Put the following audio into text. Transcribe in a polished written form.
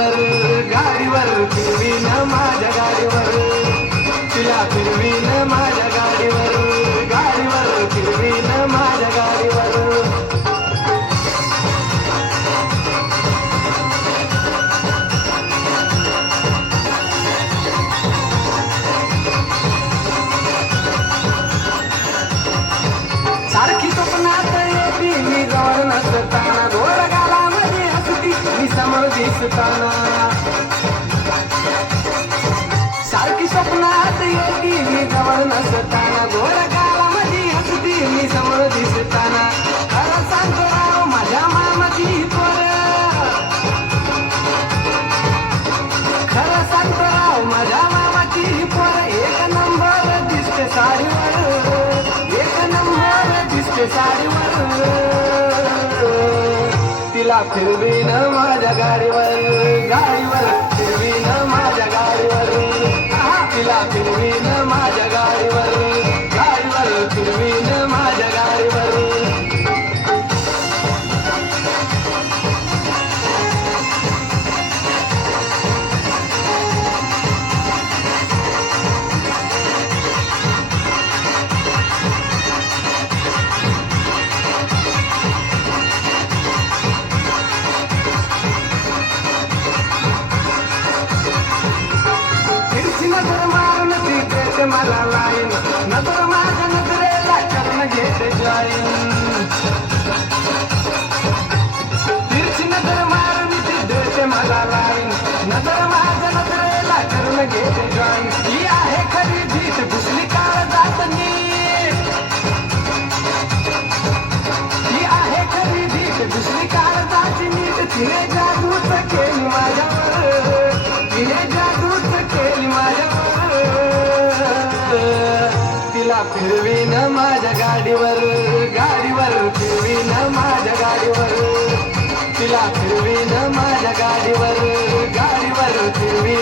गाडीवर गाडीवर फिरवीन माझ्या गाडीवर तिला फिरवीन माझ्या गाडीवर गाडीवर फिरवीन माझ्या गाडीवर सारखी स्वप्नात येती मी जवळ नसताना गोड गालामध्ये हसती मी समोर दिसताना सारखी स्वप्नात येती मी जवळ नसताना गोड गालामध्ये हसती मी समोर दिसताना खरं सांगतो राव माझ्या मामाची पोर खरं सांगतो राव माझ्या मामाची पोर एक नंबर दिसते साडीवर एक नंबर दिसते साडीवर तिला फिरवीन माझ्या गाडीवर गाडीवर फिरवीन माझ्या गाडीवर तिला फिरवीन माझ्या गाडीवर गाडीवर फिरवीन माझ्या गाडीवर नजर मारून ती देते मला लाईन नजर माझ्या नजरेला करून घेते जॉईन तिरची नजर मारून ती देते मला लाईन नजर माझ्या नजरेला करून घेते जॉईन ही आहे खरी भीत दुसरी काळ जात नीट ही आहे खरी भीत दुसरी काळ जात नीट तिने जादूच केली माझ्यावर तिने जादूच केली माझ्यावर तिला फिरवीन माझ्या गाडीवर गाडीवर फिरवीन माझ्या गाडीवर तिला फिरवीन माझ्या गाडीवर गाडीवर फिरवीन